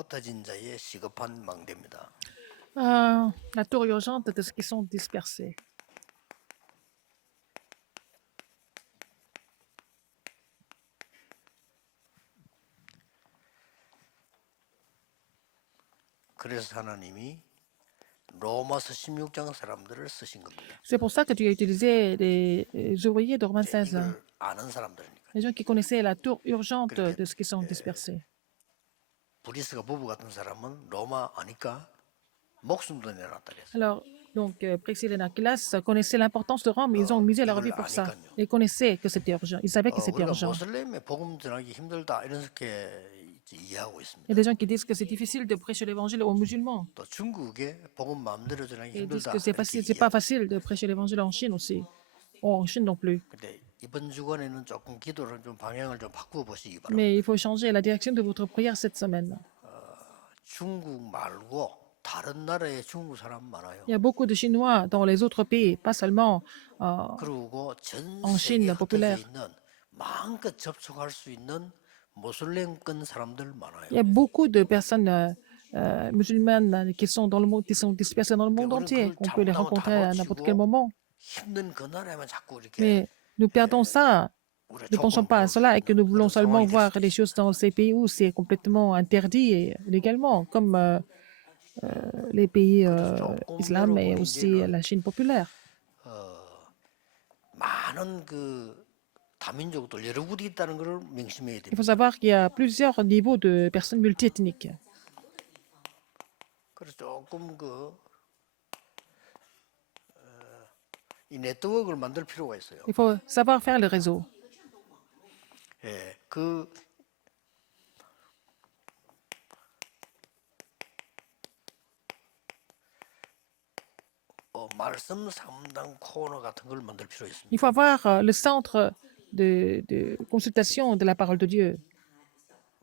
흩어진 자의 시급한 망대입니다. La tour urgente de ceux qui sont dispersés. 그래서 하나님이 로마서 16장 사람들을 쓰신 겁니다. C'est pour ça que Dieu a utilisé les ouvriers de Romains 16, 이걸 아는 사람들이니까. les gens qui connaissaient la tour urgente de ceux qui sont dispersés. 브리스가 부부 같은 사람은 로마 아니까 목숨도 내놨다 그랬어요. Alors, donc, Priscille et Aquila connaissaient l'importance de Rome, mais ils ont misé leur vie pour ça. Ils connaissaient que c'était urgent, ils savaient que c'était 우리가 urgent. 모슬렘에 복음 전하기 힘들다 이렇게 이해하고 있습니다. Il y a des gens qui disent que c'est difficile de prêcher l'évangile aux musulmans. 또 중국에 복음 마음대로 전하기 Ils disent 힘들다. que c'est facile, c'est pas facile de prêcher l'évangile en Chine aussi. Oh, en Chine non plus. 근데 이번 주간에는 조금 기도를 좀 방향을 좀 바꾸어 보시기 바랍니다. Mais il faut changer la direction de votre prière cette semaine. 중국 말고 다른 나라에 중국 사람 많아요. Il y a beaucoup de Chinois dans les autres pays, pas seulement 그리고 전 en 세계에 Chine 흩어져 populaire. 있는 마음껏 접촉할 수 있는 모슬렘권 사람들 많아요. Il y a beaucoup de personnes musulmanes qui sont dans le monde, qui sont dispersées dans le monde entier. On peut les rencontrer à n'importe quel moment. 힘든 그 나라에만 자꾸 이렇게 Mais nous perdons ça. 우리가 Ne pensons 조금 pas à cela et que nous voulons 그런 seulement 상황이 될 voir 수도 les choses dans ces pays où c'est complètement interdit et légalement, comme les pays islam et aussi la Chine populaire. 많은 그 다민족들 여러 국이 있다는 것을 명심해야 Il 됩니다. faut savoir qu'il y a plusieurs niveaux de personnes multiethniques. 그래서 조금 이 네트워크를 만들 필요가 있어요. Il faut savoir faire le réseau. 예, 말씀 상담 코너 같은 걸 만들 필요 있습니다. Il faut avoir le centre de consultation de la parole de Dieu.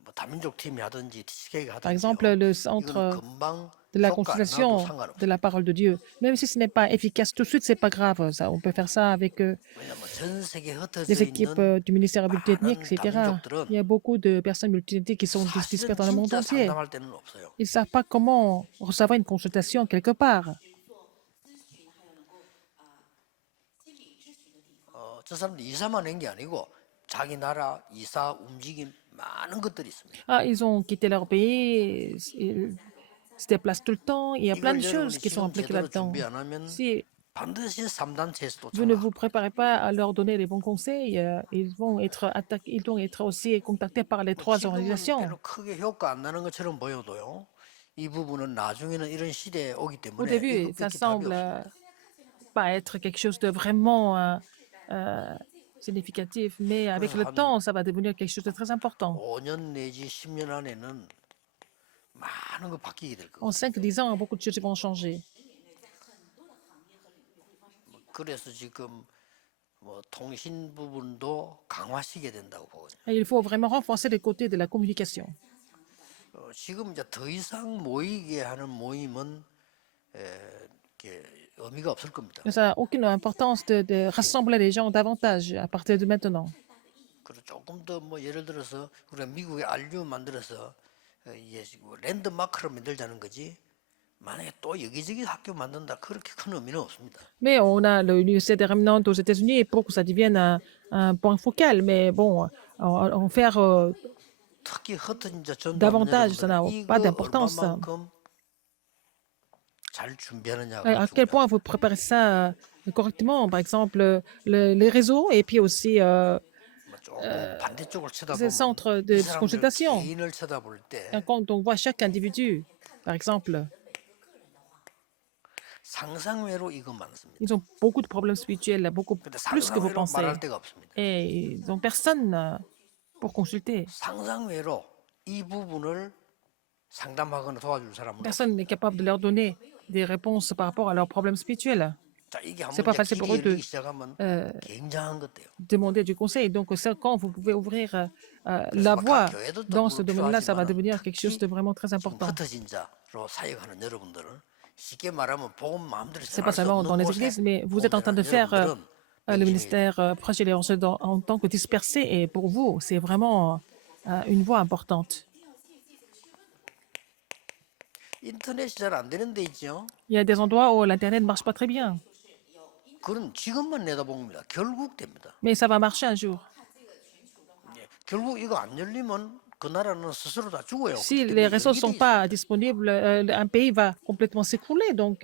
뭐 다민족 팀이 하든지 TCK가 Par 하든지 exemple, le centre de la consultation de la parole de Dieu. Même si ce n'est pas efficace tout de suite, c'est pas grave. Ça, on peut faire ça avec 왜냐면 전 세계 흩어져 les équipes 있는 du ministère multiethnique, etc. 다민족들은 Il y a beaucoup de personnes multiethniques qui sont 사실은 dispersées dans le monde 진짜 entier. 상담할 때는 없어요. Ils ne savent pas comment recevoir une consultation quelque part. 저 사람들 이사만 한 게 아니고 자기 나라 이사 움직임 많은 것들이 있습니다. Ah, ils ont quitté leur pays, ils se déplacent tout le temps. Il y a plein de 이걸 choses 여러분이 qui sont 지금 impliquées 제대로 là-dedans. 준비 안 하면 Si 반드시 3단체에서 vous ne 쫓아와. vous préparez pas à leur donner les bons conseils, ils vont être attaqués, ils vont être aussi contactés par les trois 지금은 organisations. 별로 크게 효과 안 나는 것처럼 보여도요. 이 부분은 나중에는 이런 시대에 오기 Au 때문에 début, ça 이것밖에 답이 semble 없습니다. pas être quelque chose de vraiment significatif, mais avec le temps, ça va devenir quelque chose de très important. 5년 내지 10년 안에는 많은 거 바뀌게 될 거예요. En 5-10 ans, beaucoup de choses vont changer. 그래서 지금 뭐 통신 부분도 강화시켜야 된다고 보거든요. Et il faut vraiment renforcer les côtés de la communication. 지금 이제 더 이상 모이게 하는 모임은 이렇게 의미가 없을 겁니다. Ça n'a aucune importance de rassembler les gens davantage à partir de maintenant. 그리고 조금 더 뭐 예를 들어서 우리가 미국의 RU 만들어서 이게 랜드마크로 만들자는 거지. 만약에 또 여기저기 학교 만든다 그렇게 큰 의미는 없습니다. Mais on a l'université des Remnants aux États-Unis pour que ça devienne un point focal. Mais bon, en faire 특히 흩어진 자 전도하는 davantage, ça n'a 여러분들은 pas 이거 d'importance. 얼마만큼 잘 준비하느냐가 À quel 중요합니다. point vous préparez ça correctement, par exemple, les réseaux et puis aussi 뭐 조금 반대쪽을 ces 쳐다보면 centres 이 de 사람들 consultation. 개인을 쳐다볼 때 Quand on voit chaque individu, par exemple, 상상외로 이거 많습니다. ils ont beaucoup de problèmes spirituels, beaucoup 근데 plus que vous 상상외로 pensez. 말할 데가 없습니다. Et ils n'ont personne pour consulter. 상상외로 이 부분을 상담하거나 도와줄 사람은 Personne n'est capable de leur donner des réponses par rapport à leurs problèmes spirituels. 자, 이게 C'est 한번 pas 이제 facile 길이 pour eux de 열리기 시작하면 굉장한 것대요. demander du conseil. Donc, c'est quand vous pouvez ouvrir la voie dans ce domaine-là, ça va devenir quelque chose de vraiment très 지금 important. 흩어진 자로 사역하는 여러분들은 쉽게 말하면 복음 마음대로 C'est pas 전할 수 seulement dans 없는 les 곳에 églises, mais vous êtes en train de faire le ministère proche et en tant que dispersé. Et pour vous, c'est vraiment une voie importante. 인터넷이 잘 안 되는 데 있죠. Il y a des endroits où l'Internet ne marche pas très bien, 그런 지금만 내다봅니다. 결국 됩니다. mais ça va marcher un jour. 예, 결국 이거 안 열리면 그 나라는 스스로 다 죽어요. Si 그렇기 les 때문에 réseaux ne sont 연결이 pas 있어요. disponibles, un pays va complètement s'écrouler. Donc,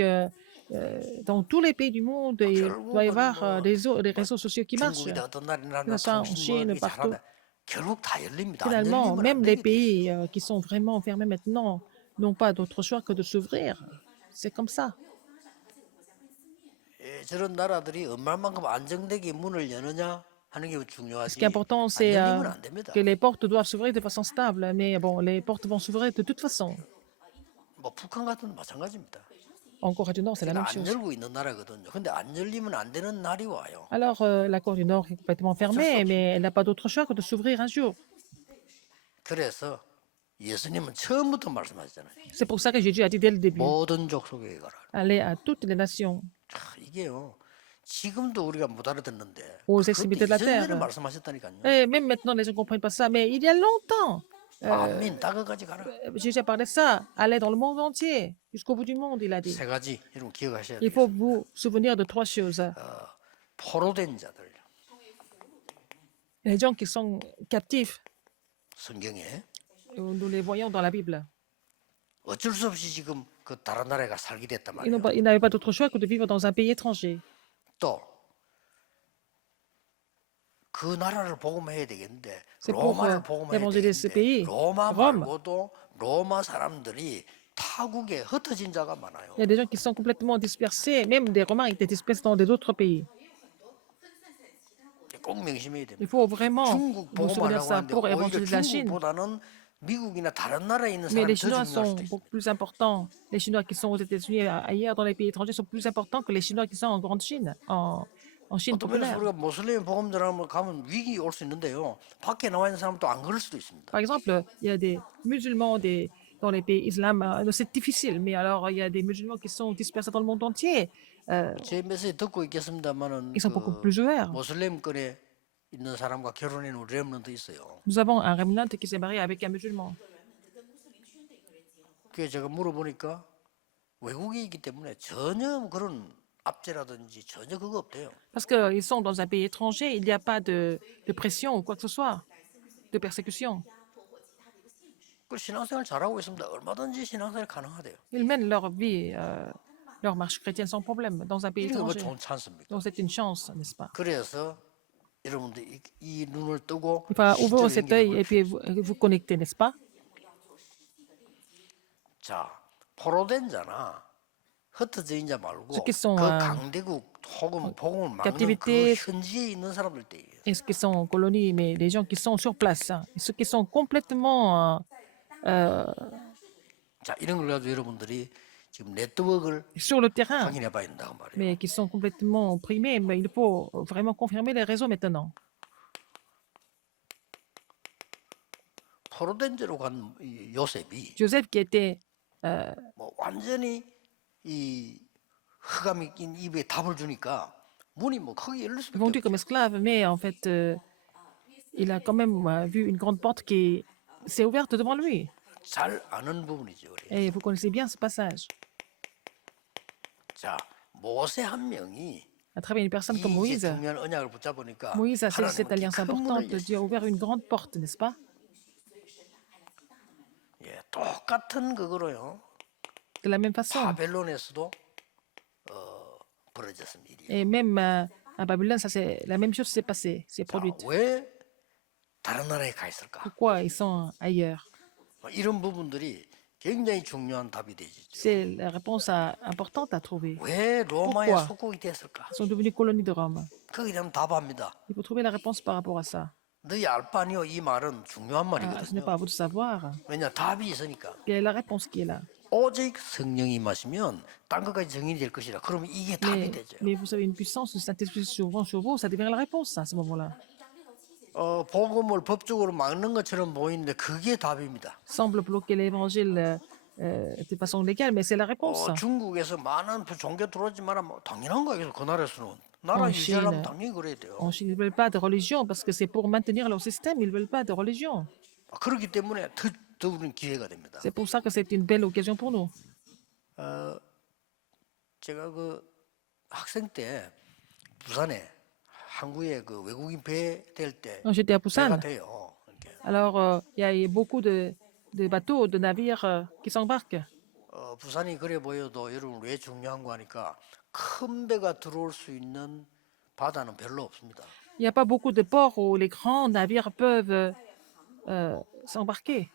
dans tous les pays du monde, il doit y 결국은 avoir des 뭐 réseaux sociaux qui marchent, 중국이나 어떤 나라나 que ce soit en 통신 뭐 Chine, 이렇게 partout. 잘하다 결국 다 열립니다. 안 Finalement, 열리면 안 même les 되게 돼 있어요. pays qui sont vraiment fermés maintenant n'ont pas d'autre choix que de s'ouvrir. C'est comme ça. 예, 저런 나라들이 얼마만큼 안정되게 문을 여느냐 하는 게 Ce qui est 중요하지. important, 안 c'est 열리면 안 됩니다. que les portes doivent s'ouvrir de façon stable. Mais bon, les portes vont s'ouvrir de toute façon. 뭐 북한 같은 건 마찬가지입니다. En Corée du Nord, c'est la 제가 même 안 chose. 열고 있는 나라거든요. 근데 안 열리면 안 되는 날이 와요. Alors, la Corée du Nord est complètement fermée, mais elle n'a pas d'autre choix que de s'ouvrir un jour. 그래서 예수님은 처음부터 말씀하셨잖아요. C'est pour ça que Jésus a dit dès le début, 모든 족속에 가라. allez à toutes les nations, 이게요. 지금도 우리가 못 알아듣는데 aux 그때 extrémités de la 이전에는 terre. 말씀하셨다니까요. Et même maintenant, les gens ne comprennent pas ça, mais il y a longtemps, 아멘 땅끝까지 가라. Jésus a parlé de ça, allez dans le monde entier, jusqu'au bout du monde, il a dit. 세 가지 여러분 기억하셔야 Il 돼요. faut vous souvenir de trois choses. 포로된 자들 Les gens qui sont captifs, 성경에 nous les voyons dans la Bible. 어쩔 수 없이 지금 그 다른 나라에 가 살게 됐단 Ils 말이에요. ils n'avaient pas d'autre choix que de vivre dans un pays étranger. 또 그 나라를 복음해야 되겠는데 C'est pour 로마를 복음해야 évangéliser ce 되겠는데 pays. 로마 Rome. 말고도 로마 사람들이 타국에 흩어진 자가 많아요. Il y a des gens qui sont complètement dispersés, même des Romains étaient dispersés dans d'autres pays. 꼭 명심해야 됩니다. Il faut vraiment 중국 vous souvenir de 복음하려고 ça 하는데 pour 오히려 évangéliser la Chine. 중국보다는 미국이나 다른 나라에 있는 Mais 사람이 les 더 Chinois 중요할 sont 수도 있어요. beaucoup plus importants. Les Chinois qui sont aux États-Unis et ailleurs dans les pays étrangers sont plus importants que les Chinois qui sont en Grande Chine, en Chine 어떤 면에서 populaire. 우리가 모슬림 복음전하면 가면 위기 올 수 있는데요. 밖에 나와 있는 사람도 안 그럴 수도 있습니다. Par exemple, il y a des musulmans dans les pays islam. C'est difficile, mais alors il y a des musulmans qui sont dispersés dans le monde entier. 제 메시지 듣고 있겠습니다만은 Ils sont beaucoup plus ouverts. 모슬림권에 있는 사람과 결혼해 놓은 렘넌트 있어요. Nous avons un remnant qui s'est marié avec un musulman. 그게 제가 물어보니까 외국에 있기 때문에 전혀 그런 압제라든지 전혀 그거 없대요. Parce qu'ils sont dans un pays étranger, il n'y a pas de pression ou quoi que ce soit, de persécution. 그 신앙생활 잘하고 있습니다. 얼마든지 신앙생활 가능하대요. Ils mènent leur vie, leur marche chrétienne sans problème dans un pays 이게 뭐 étranger. 좋은 찬스입니까? Donc c'est une chance, n'est-ce pas? 그래서 여러분들 이 눈을 뜨고 Il faut ouvrir 실제로 cet 연결해 œil et puis vous connecter, n'est-ce pas? 자, 포로된 자나 흩어져 있는 자 말고 Ceux qui sont, 그 강대국 혹은 복음을 막는 그 captivité. 현지에 있는 사람들 때예요. Et ceux qui sont en colonie, mais les gens qui sont sur place, hein, et ceux qui sont complètement 자, 이런 걸 가지고 여러분들이 지금 네트워크를 sur le terrain, 확인해 봐야 된다고 말이에요. mais qui sont complètement opprimés. Mais il faut vraiment confirmer les réseaux maintenant. 포로된 자로 간 이 요셉이 Joseph qui était 뭐 완전히 이 흑암이 낀 입에 답을 주니까 문이 뭐 크게 열릴 수밖에 vendu 없어요. comme esclave, mais en fait, il a quand même vu une grande porte qui s'est ouverte devant lui. 잘 아는 부분이죠. 우리. Et vous connaissez bien ce passage. 자, 모세 한 명이 À travers une personne comme 이 이제 Moïse, 중요한 언약을 붙잡으니까 Moïse a saisi cette 하나님은 alliance 큰 문을 importante. 여셨어요. Dieu a ouvert une grande porte, n'est-ce pas? 예, 똑같은 그거로요. De la même façon. 바벨론에서도 벌어졌은 일이에요. Et même à Babylone, ça c'est la même chose s'est passée, s'est 자, produite. 왜 다른 나라에 가 있을까? Pourquoi ils sont ailleurs? 이런 부분들이 굉장히 중요한 답이 되죠. C'est la réponse importante à trouver. 왜 로마의 Pourquoi? 속국이 됐을까? Ils sont devenus colonie de Rome. 거기에 대한 답합니다. Il faut trouver la réponse par rapport à ça. 너희 알바 아니요 이 말은 중요한 Ce n'est 말이거든요. pas à vous de savoir. 왜냐 답이 있으니까. Quelle est la réponse qui est là? 오직 성령이 마시면 땅 끝까지 정인이 될 것이라. 그러면 이게 답이 되죠. Mais vous savez, une puissance du Saint-Esprit souvent sur vous, ça devient la réponse à ce moment-là. 복음을 법적으로 막는 것처럼 보이는데 그게 답입니다. Semble bloquer l'évangile de façon légale, mais c'est la réponse. 중국에서 많은 종교 들어오지 마라. 뭐 당연한 거예요. 그 나라에서는 나라 어, 유지하려면 시인은- 당연히 그래야 돼요. En Chine, ils ne veulent pas de religion parce que c'est pour maintenir leur système, ils ne veulent pas de religion. 그렇기 때문에 더 우리는 기회가 됩니다. C'est pour ça que c'est une belle occasion pour nous. 제가 그 학생 때 부산에 항구에 그 외국인 배 될 때 Quand j'étais à 배가 Busan, 돼요. 이렇게. alors il y a eu beaucoup de bateaux, de navires qui s'embarquent. 부산이 그래 보여도 여러분 왜 중요한 거 하니까 큰 배가 들어올 수 있는 바다는 별로 없습니다. Il n'y a pas beaucoup de ports où les grands navires peuvent s'embarquer.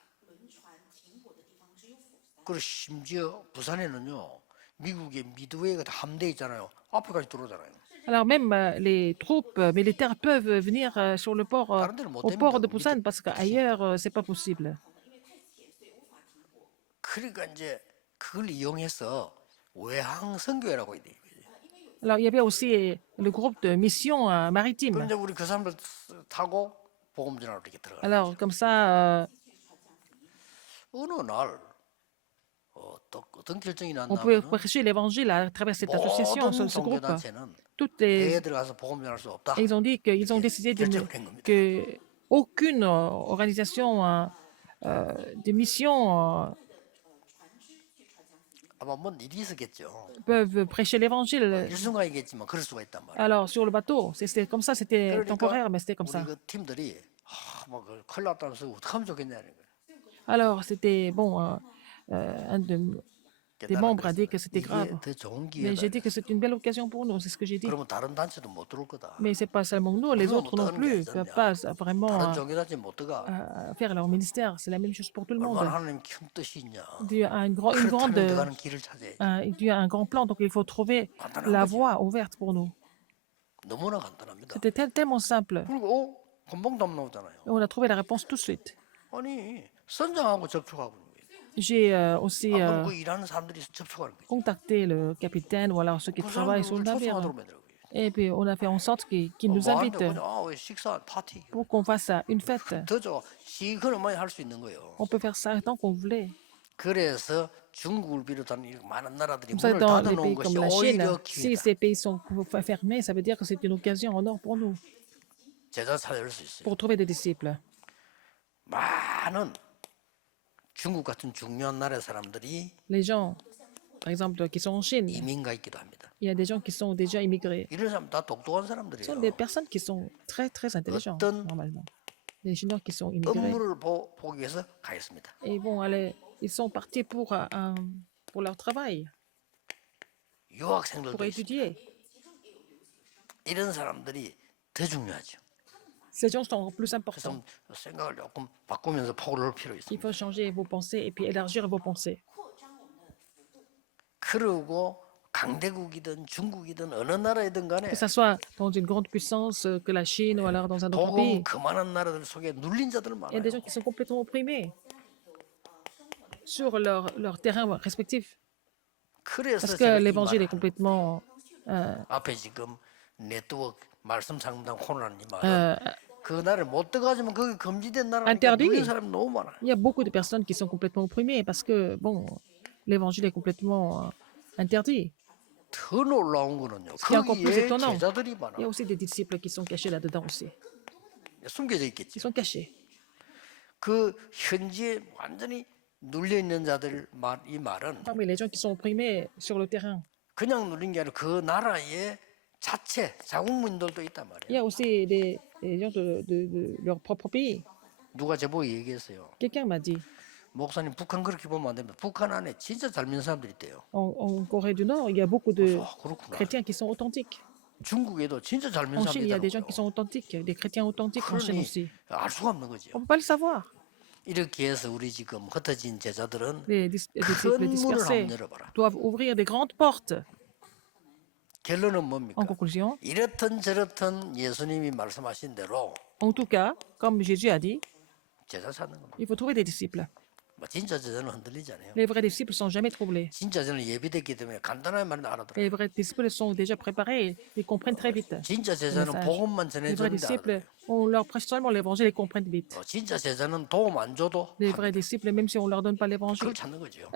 그리고 심지어 부산에는요 미국의 미드웨이가 다 함대 있잖아요. 앞에까지 들어오잖아요. Alors même les troupes militaires peuvent venir sur le port, 다른 데는 못 au 됩니다. port de 그 밑에 Busan parce 밑에 qu'ailleurs, c'est pas possible. 그러니까 이제 그걸 이용해서 외항 선교회라고 해야 돼요. Alors il y avait aussi le groupe de mission maritime. 그럼 이제 우리 그 사람들 타고 복음 전하러 이렇게 들어가요. Alors comme ça, 어느 날 또 어떤 결정이 on pouvait 났냐면은 prêcher l'évangile à travers cette association, 모든 ce groupe. 종교단체는 Toutes les, 배에 들어가서 복음 전할 수 없다. ils ont dit qu'ils ont décidé 결정을 한 겁니다. que aucune organisation de mission 아마 뭔 일이 있었겠죠. peuvent prêcher l'évangile. 일순간이겠지만 그럴 수가 있단 말이에요. Alors sur le bateau, c'était comme ça, c'était temporaire, mais c'était comme 우리 ça. 그 팀들이 막 큰일 났다면서 어떡하면 좋겠냐는 거예요. Alors c'était bon, un des membres a dit que c'était grave. 이게 더 좋은 Mais j'ai 기회다. dit que c'est une belle occasion pour nous, c'est ce que j'ai dit. 그러면 다른 단체도 못 들어올 거다. Mais c'est pas seulement nous, les 우리가 autres 못 non 들어가는 게 plus ne peuvent pas vraiment 다른 종교단체 못 들어가. faire leur ministère. C'est la même chose pour tout le monde. 얼마나 하나님 큰 뜻이 있냐. Dieu a une 그렇다면 grande, 들어가는 길을 찾아야지. Dieu a un grand plan, donc il faut trouver la voie ouverte pour nous. 너무나 간단합니다. C'était tellement simple. 그리고 금방 답 나오잖아요. Et on a trouvé la réponse tout de suite. 아니 선장하고 접촉하고 있는 거예요. J'ai aussi 아, 그럼 그 일하는 사람들이 접촉하는 거예요. contacté le capitaine ou alors ceux qui 그 travaillent sur le 사람들을 navire. 초청하도록 만들어요. Et puis on a fait en sorte qu'ils nous 뭐 invitent 하는데 그냥 왜 식사 파티 pour qu'on fasse une fête. 더 좋아. 시그는 많이 할 수 있는 거예요. On peut faire ça tant qu'on voulait. 그래서 중국을 비롯한 이 많은 나라들이 Comme ça, 문을 dans les 닫아놓은 pays 것이 comme la Chine, 오히려 si 기회다. ces pays sont fermés, ça veut dire que c'est une occasion en or pour nous, 제자 찾아올 수 있어요. pour trouver des disciples. 많은 중국 같은 중요한 나라의 사람들이 Les gens, par exemple, qui sont en Chine, 이민 가 있기도 합니다. il y a des gens qui sont déjà immigrés. 이런 사람 다 똑똑한 Ce sont 사람들이에요. des personnes qui sont très, très intelligents, 어떤 normalement. Les Chinois qui sont immigrés. 업무를 보기 위해서 가겠습니다. Et bon, allez, ils sont partis pour leur travail, 유학생들도 pour 있습니다. étudier. 이런 사람들이 더 중요하죠. Ces gens sont plus importants. 그래서 생각을 조금 바꾸면서 폭을 넣을 필요 Il 있습니다. faut changer vos pensées et puis élargir vos pensées. 그리고 강대국이든 중국이든 어느 나라이든 간에 Que ce soit dans une grande puissance que la Chine ou alors dans un autre 복음 pays, 그만한 나라들 속에 눌린 자들 il y a des gens 많아요. qui sont complètement opprimés sur leur terrain respectif. 그래서 Parce 제가 que 이 l'évangile 말을 est complètement 앞에 지금 네트워크 말씀 상담 코너라는 이 말은 그 나라를 못 들어가지만 거기 금지된 나라니까 interdit. 눌린 사람이 너무 많아요. Il y a beaucoup de personnes qui sont complètement opprimées parce que, bon, l'évangile est complètement interdit. 더 놀라운 거는요. qui est encore plus 거기에 étonnant, 제자들이 il y a 많아. aussi des disciples qui sont cachés là-dedans aussi. 숨겨져 Ils 있겠지. sont cachés. 그 현지에 완전히 눌려 있는 자들 이 말은 Parmi les gens qui sont opprimés sur le terrain, 그냥 눌린 게 아니라 그 나라의 자체 자국민들도 있단 il y 말이에요. a aussi des gens de leur propre pays. 누가 저보고 얘기했어요. Quelqu'un m'a dit, 목사님 북한 그렇게 보면 안 됩니다. 북한 안에 진짜 잘 믿는 사람들이 있대요. en Corée du Nord, il y a beaucoup de 아, 그렇구나. chrétiens qui sont authentiques. 중국에도 진짜 잘 믿는 En Chine, il y a des gens 사람들이 qui 있더라고요. sont authentiques, des chrétiens authentiques en Chine 그러니 aussi. 알 수가 없는 거죠. On ne peut pas le savoir. 이렇게 해서 우리 지금 흩어진 제자들은 Les disciples 큰 문을 dispersés 한번 열어봐라. doivent ouvrir des grandes portes. 결론은 En 뭡니까? conclusion, 이렇든 저렇든 예수님이 말씀하신 대로 en tout cas, comme Jésus a dit, 제자 찾는 겁니다. il faut trouver des disciples. 뭐 진짜 제자는 흔들리지 않아요. Les vrais disciples sont jamais troublés. 진짜 제자는 예비됐기 때문에 간단한 말은 알아들어요. Les vrais disciples sont déjà préparés, ils comprennent très vite. 진짜 제자는 message. 복음만 Les vrais 전해주는데 disciples, 알아들어요. on leur prêche seulement l'évangile et ils comprennent vite. 진짜 제자는 도움 안 줘도 Les vrais disciples, même si on ne leur donne pas l'évangile, 그걸 찾는 거죠.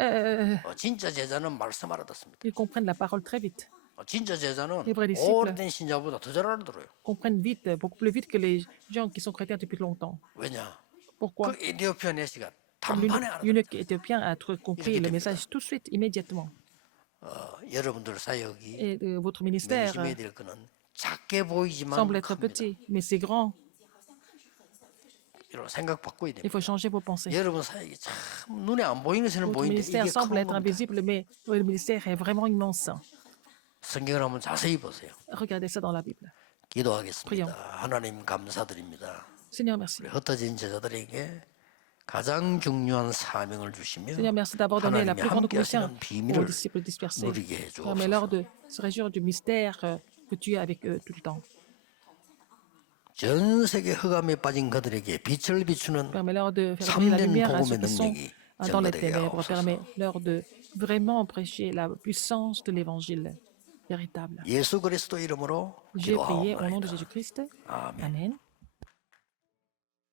진짜 제자는 말씀 알아듣습니다. ils comprennent la parole très vite. 진짜 제자는 Les vrais disciples. 오래된 신자보다 더 잘 알아들어요. Comprennent vite, beaucoup plus vite que les gens qui sont chrétiens depuis longtemps. 왜냐? Pourquoi? 그 에디오피아 내시가 Comme 단판에 알아들어요. l'eunuque éthiopien a compris le message tout de suite, immédiatement. 여러분들 사역이 Et votre ministère 명심해야 될 거는 작게 보이지만 semble être 큽니다. petit, mais c'est grand. 이런 생각 바꿔야 Il 됩니다. faut changer vos pensées. 여러분 사역이 참 눈에 안 보이는 것은 Votre 보이는데 ministère 이게 semble 큰 être 겁니다. invisible, mais le ministère est vraiment immense. 성경을 한번 자세히 보세요. Regardez ça dans la Bible. 기도하겠습니다. 하나님 감사드립니다. Seigneur, merci. 우리 흩어진 제자들에게 가장 중요한 사명을 주시며 Seigneur, merci d'avoir donné la 하나님이 plus grande 함께 commission 하시는 aux 비밀을 disciples dispersés. 누리게 해주옵소서. Permets-leur de se réjouir du mystère que tu es avec eux tout le temps. 전 세계 흑암에 빠진 그들에게 빛을 비추는 Permets-leur de faire briller la 참된 lumière à ceux 복음의 qui sont 능력이 dans les 전가되게 ténèbres. 하옵소서. Permets-leur de vraiment prêcher la puissance de l'évangile véritable. 예수 그리스도 이름으로 J'ai prié au nom de 기도하옵나이다. Jésus-Christ. 아멘. Amen.